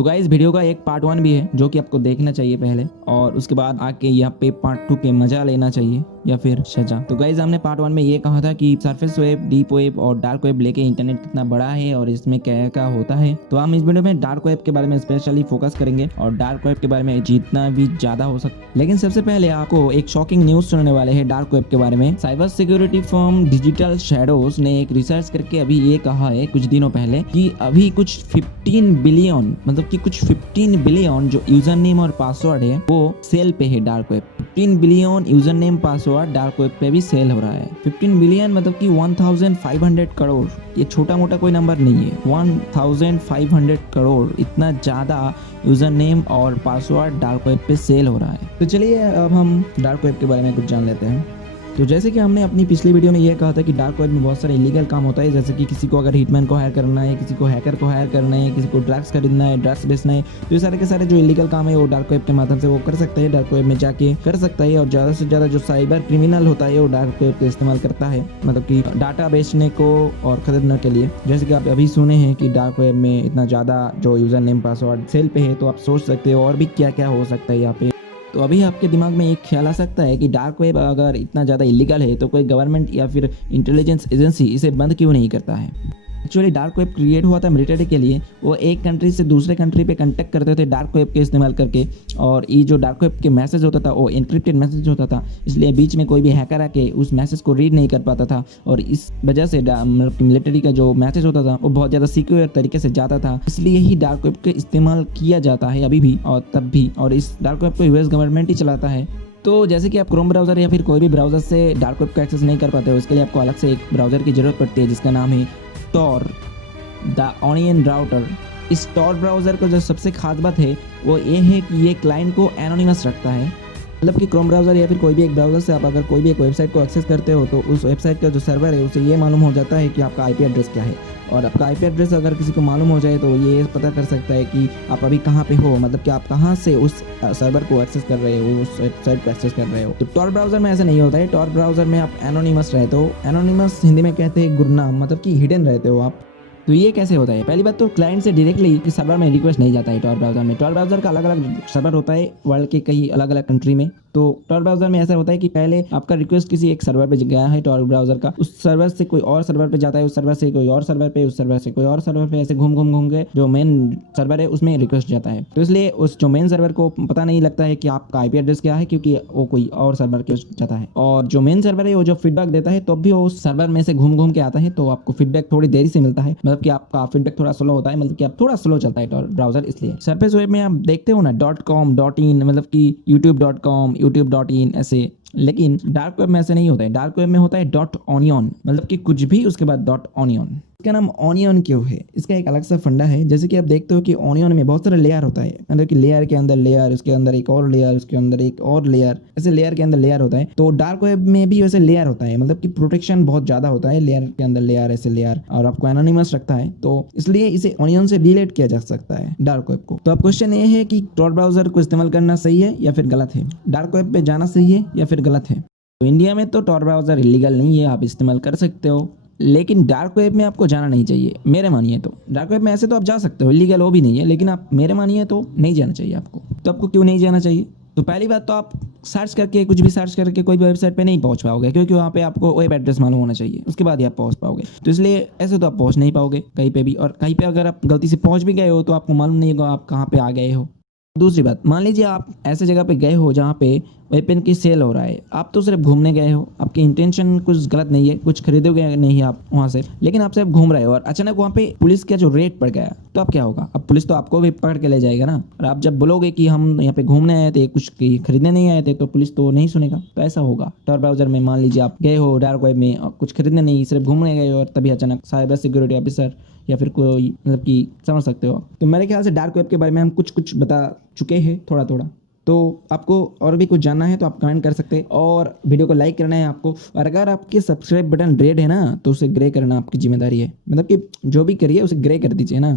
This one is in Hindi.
तो गाइस वीडियो का एक पार्ट 1 भी है जो कि आपको देखना चाहिए पहले, और उसके बाद आके यहाँ पे पार्ट 2 के मजा लेना चाहिए या फिर सजा। तो गाइस हमने पार्ट 1 में ये कहा था कि सरफेस वेब, डीप वेब और डार्क वेब लेके इंटरनेट कितना बड़ा है और इसमें क्या क्या होता है। तो हम इस वीडियो में डार्क वेब के बारे में स्पेशली फोकस करेंगे और डार्क वेब के बारे में जितना भी ज्यादा हो सके। लेकिन सबसे पहले आपको एक शॉकिंग न्यूज सुनने वाले हैं डार्क वेब के बारे में। Cyber security firm digital shadows ने एक रिसर्च करके अभी ये कहा है कुछ दिनों पहले कि अभी कुछ 15 बिलियन मतलब कि कुछ 15 बिलियन जो यूजर नेम और पासवर्ड है वो सेल पे है dark web. 15 billion user name password dark web पे भी सेल हो रहा है। 15 बिलियन मतलब कि 1500 करोड़, ये छोटा मोटा कोई नंबर नहीं है। 1500 करोड़ इतना ज्यादा यूजर नेम और पासवर्ड डार्क वेब पे सेल हो रहा है। तो चलिए अब हम डार्क वेब के बारे में कुछ जान लेते हैं। तो जैसे कि हमने अपनी पिछली वीडियो में ये कहा था कि डार्क वेब में बहुत सारे इलीगल काम होता है, जैसे कि किसी को अगर हिटमैन को हायर करना है, किसी को हैकर को हायर करना है, किसी को ड्रग्स खरीदना है, ड्रग्स बेचना है, तो ये सारे के सारे जो इलीगल काम है वो डार्क वेब के माध्यम से वो कर सकता है, डार्क वेब में जाके कर सकता है। और ज़्यादा से ज़्यादा जो साइबर क्रिमिनल होता है वो डार्क वेब का इस्तेमाल करता है, मतलब कि डाटा बेचने को और खरीदने के लिए। जैसे कि आप अभी सुने हैं कि डार्क वेब में इतना ज़्यादा जो यूज़र नेम पासवर्ड सेल पे है, तो आप सोच सकते हो और भी क्या क्या हो सकता है यहाँ पे। तो अभी आपके दिमाग में एक ख्याल आ सकता है कि डार्क वेब अगर इतना ज़्यादा इलीगल है तो कोई गवर्नमेंट या फिर इंटेलिजेंस एजेंसी इसे बंद क्यों नहीं करता है। एक्चुअली डार्क वेब क्रिएट हुआ था मिलिट्री के लिए। वो एक कंट्री से दूसरे कंट्री पे कांटेक्ट करते थे डार्क वेब के इस्तेमाल करके, और ये जो डार्क वेब के मैसेज होता था वो एनक्रिप्टेड मैसेज होता था, इसलिए बीच में कोई भी हैकर आके उस मैसेज को रीड नहीं कर पाता था। और इस वजह से मिलिट्री का जो मैसेज होता था वो बहुत ज़्यादा सिक्योर तरीके से जाता था, इसलिए ही डार्क वेब का इस्तेमाल किया जाता है अभी भी और तब भी। और इस डार्क वेब को यूएस गवर्नमेंट ही चलाता है। तो जैसे कि आप क्रोम ब्राउज़र या फिर कोई भी ब्राउज़र से डार्क वेब का एक्सेस नहीं कर पाते हो, उसके लिए आपको अलग से एक ब्राउज़र की ज़रूरत पड़ती है जिसका नाम है टॉर द ऑनियन राउटर। इस टॉर ब्राउज़र का जो सबसे खास बात है वो ये है कि ये क्लाइंट को एनोनिमस रखता है। मतलब कि क्रोम ब्राउज़र या फिर कोई भी एक ब्राउज़र से आप अगर कोई भी एक वेबसाइट को एक्सेस करते हो तो उस वेबसाइट का जो सर्वर है उसे ये मालूम हो जाता है कि आपका आईपी एड्रेस क्या है। और आपका आईपी एड्रेस अगर किसी को मालूम हो जाए तो ये पता कर सकता है कि आप अभी कहाँ पे हो, मतलब कि आप कहाँ से उस सर्वर को एक्सेस कर रहे हो, उस वेबसाइट को एक्सेस कर रहे हो। तो टॉर ब्राउज़र में ऐसा नहीं होता है। टॉर ब्राउज़र में आप एनोनिमस रहते हो। एनोनिमस हिंदी में कहते हैं गुरनाम, मतलब कि हिडन रहते हो आप। तो ये कैसे होता है? पहली बात तो क्लाइंट से डायरेक्टली सर्वर में रिक्वेस्ट नहीं जाता है टॉर ब्राउज़र में। टॉर ब्राउज़र का अलग अलग सर्वर होता है वर्ल्ड के कई अलग अलग कंट्री में। तो टॉर ब्राउज़र में ऐसा होता है कि पहले आपका रिक्वेस्ट किसी एक सर्वर पे गया है टॉर ब्राउज़र का, उस सर्वर से कोई और सर्वर पे जाता है, उस सर्वर से कोई और सर्वर पे, उस सर्वर से कोई और सर्वर पे, ऐसे घूम के जो मेन सर्वर है उसमें रिक्वेस्ट जाता है। तो इसलिए उस जो मेन सर्वर को पता नहीं लगता है कि आपका आईपी एड्रेस क्या है, क्योंकि वो कोई और सर्वर के जाता है। और जो मेन सर्वर है वो जो फीडबैक देता है तो भी वो उस सर्वर में से घूम के आता है, तो आपको फीडबैक थोड़ी देरी से मिलता है, मतलब कि आपका फीडबैक थोड़ा स्लो होता है, मतलब कि आप थोड़ा स्लो चलता है टॉर ब्राउज़र। इसलिए सरफेस वेब में आप देखते हो ना .com .in, मतलब कि youtube.com youtube.in ऐसे। लेकिन डार्क वेब में ऐसे नहीं होता है। डार्क वेब में होता है .onion, मतलब कि कुछ भी उसके बाद .onion। इसका नाम ऑनियन क्यों है? इसका एक अलग सा फंडा है। जैसे कि आप देखते हो कि ऑनियन में बहुत सारे लेयर होता है, मतलब कि लेयर के अंदर लेयर, उसके अंदर एक और लेयर, उसके अंदर एक और लेयर, ऐसे लेयर के अंदर लेयर होता है। तो डार्क वेब में भी वैसे लेयर होता है, मतलब कि प्रोटेक्शन बहुत ज्यादा होता है, लेयर के अंदर लेयर, ऐसे लेयर, और आपको एनोनिमस रखता है। तो इसलिए इसे ऑनियन से डिलीट किया जा सकता है डार्क वेब को। तो अब क्वेश्चन ये है कि टॉर ब्राउज़र को इस्तेमाल करना सही है या फिर गलत है, डार्क वेब पे जाना सही है या फिर गलत है। तो इंडिया में तो टॉर ब्राउज़र इलीगल नहीं है, आप इस्तेमाल कर सकते हो, लेकिन डार्क वेब में आपको जाना नहीं चाहिए मेरे मानिए तो। डार्क वेब में ऐसे तो आप जा सकते हो, इलीगल वो भी नहीं है, लेकिन आप मेरे मानिए तो नहीं जाना चाहिए आपको। तो आपको क्यों नहीं जाना चाहिए? तो पहली बात तो आप सर्च करके कुछ भी सर्च करके कोई भी वेबसाइट पे नहीं पहुंच पाओगे, क्योंकि वहाँ पे आपको वेब एड्रेस मालूम होना चाहिए, उसके बाद ही आप पहुंच पाओगे। तो इसलिए ऐसे तो आप पहुंच नहीं पाओगे कहीं पे भी, और कहीं पे अगर आप गलती से पहुंच भी गए हो तो आपको मालूम नहीं होगा आप कहाँ पे आ गए हो। दूसरी बात, मान लीजिए आप ऐसे जगह पे गए हो जहाँ पे वेपन की सेल हो रहा है, आप तो सिर्फ घूमने गए हो, आपकी इंटेंशन कुछ गलत नहीं है, कुछ खरीदोगे नहीं आप वहाँ से, लेकिन आप सिर्फ घूम रहे हो और अचानक वहाँ पे पुलिस का जो रेड पड़ गया, तो अब क्या होगा? अब पुलिस तो आपको भी पकड़ के ले जाएगा ना। और आप जब बोलोगे कि हम यहाँ पे घूमने आए थे, कुछ खरीदने नहीं आए थे, तो पुलिस तो नहीं सुनेगा। तो ऐसा होगा टॉर ब्राउज़र में। मान लीजिए आप गए हो डार्क वेब में, कुछ खरीदने नहीं, सिर्फ घूमने गए हो, और तभी अचानक साइबर सिक्योरिटी ऑफिसर या फिर कोई, मतलब कि समझ सकते हो। तो मेरे ख्याल से डार्क वेब के बारे में हम कुछ बता चुके हैं थोड़ा थोड़ा। तो आपको और भी कुछ जानना है तो आप कमेंट कर सकते हैं, और वीडियो को लाइक करना है आपको। और अगर आपके सब्सक्राइब बटन रेड है ना तो उसे ग्रे करना आपकी जिम्मेदारी है, मतलब कि जो भी करिए उसे ग्रे कर दीजिए ना।